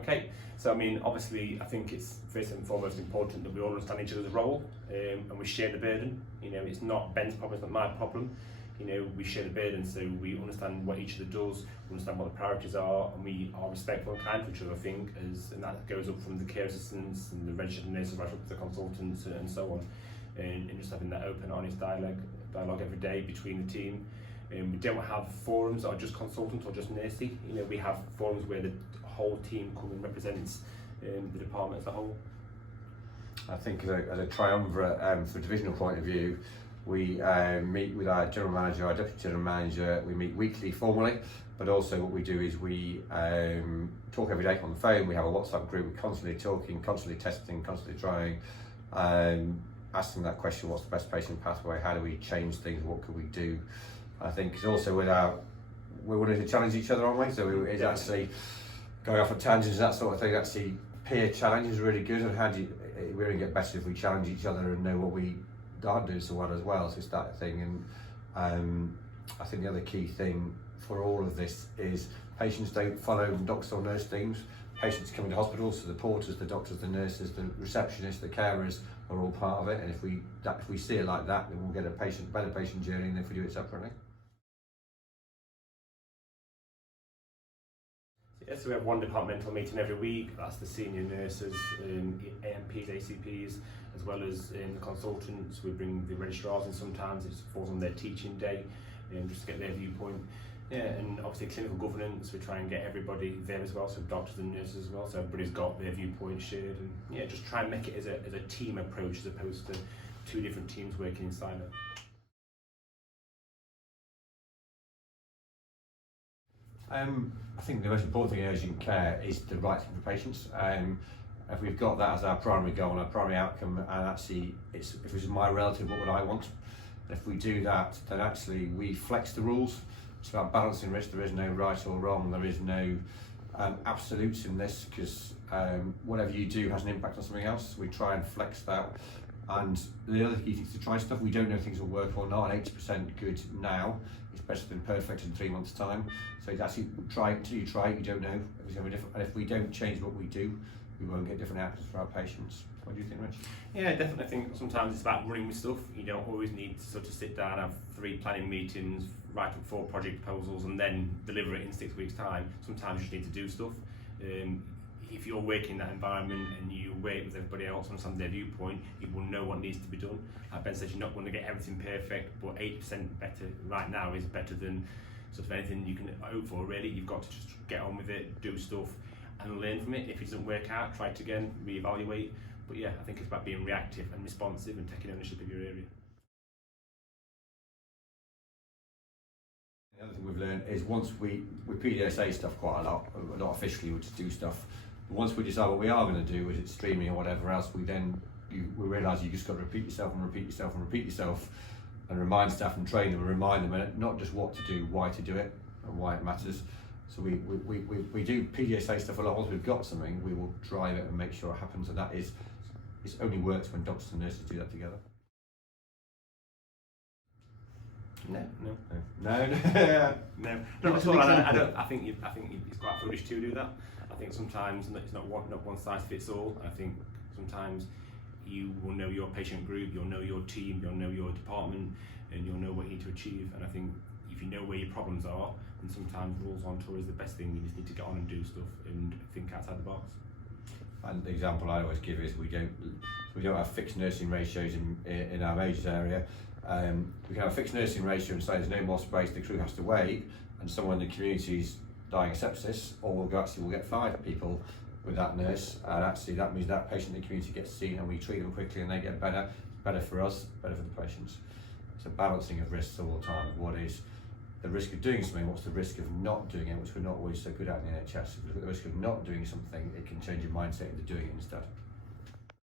Okay, so I mean, obviously, I think it's first and foremost important that we all understand each other's role, and we share the burden. You know, it's not Ben's problem, it's not my problem. You know, we share the burden, so we understand what each other does, we understand what the priorities are, and we are respectful and kind to each other, I think, and that goes up from the care assistants and the registered nurses right up to the consultants and so on, and just having that open, honest dialogue every day between the team. We don't have forums that are just consultants or just nursey. You know, we have forums where the whole team come and represents the department as a whole. I think as a triumvirate, from a divisional point of view, we meet with our general manager, our deputy general manager. We meet weekly formally, but also what we do is we talk every day on the phone. We have a WhatsApp group. We're constantly talking, constantly testing, constantly trying, asking that question: what's the best patient pathway? How do we change things? What could we do? I think it's also we're wanting to challenge each other, aren't we? So it's actually going off on tangents, that sort of thing. Actually, peer challenge is really good, and we only get better if we challenge each other and know what we aren't doing so well as well. So it's that thing, and I think the other key thing for all of this is patients don't follow doctor or nurse teams. Patients come into hospitals, so the porters, the doctors, the nurses, the receptionists, the carers are all part of it. And if we see it like that, then we'll get a better patient journey than if we do it separately. Yes, so we have one departmental meeting every week. That's the senior nurses, AMPs, ACPs, as well as the consultants. We bring the registrars in sometimes. It falls on their teaching day, just to get their viewpoint. Yeah, and obviously clinical governance. We try and get everybody there as well, so doctors and nurses as well, so everybody's got their viewpoint shared. And yeah, just try and make it as a team approach as opposed to two different teams working in silo. I think the most important thing in urgent care is the right thing for patients. If we've got that as our primary goal and our primary outcome, and actually if it's my relative, what would I want? If we do that, then actually we flex the rules. It's about balancing risk. There is no right or wrong. There is no absolutes in this, because whatever you do has an impact on something else. We try and flex that. And the other key thing is to try stuff. We don't know if things will work or not. 80% good now is better than perfect in 3 months' time. So it's actually try it until you try it. You don't know if it's going to be different. And if we don't change what we do, we won't get different outcomes for our patients. What do you think, Rich? Yeah, definitely. I think sometimes it's about running with stuff. You don't always need to sort of sit down, have 3 planning meetings, write up 4 project proposals, and then deliver it in 6 weeks' time. Sometimes you just need to do stuff. If you're working in that environment and you work with everybody else, understand their viewpoint, you will know what needs to be done. Like Ben says, you're not going to get everything perfect, but 80% better right now is better than sort of anything you can hope for, really. You've got to just get on with it, do stuff, and learn from it. If it doesn't work out, try it again, reevaluate. But yeah, I think it's about being reactive and responsive and taking ownership of your area. The other thing we've learned is once we PDSA stuff quite a lot officially, we just do stuff. But once we decide what we are going to do, whether it's streaming or whatever else, we realise you just got to repeat yourself and repeat yourself and repeat yourself, and remind staff and train them and remind them, and not just what to do, why to do it and why it matters. So we do PDSA stuff a lot. Once we've got something, we will drive it and make sure it happens, and that is, it only works when doctors and nurses do that together. No. Not at all. I think it's quite foolish to do that. I think sometimes it's not one size fits all. I think sometimes you will know your patient group, you'll know your team, you'll know your department, and you'll know what you need to achieve. And I think if you know where your problems are, then sometimes rules on tour is the best thing. You just need to get on and do stuff and think outside the box. And the example I always give is we don't have fixed nursing ratios in our majors area. We can have a fixed nursing ratio and say there's no more space, the crew has to wait, and someone in the community is dying of sepsis, or we'll get 5 people with that nurse, and actually that means that patient in the community gets seen and we treat them quickly and they get better. It's better for us, better for the patients. It's a balancing of risks all the time. What is the risk of doing something, what's the risk of not doing it, which we're not always so good at in the NHS. If you look at the risk of not doing something, it can change your mindset into doing it instead.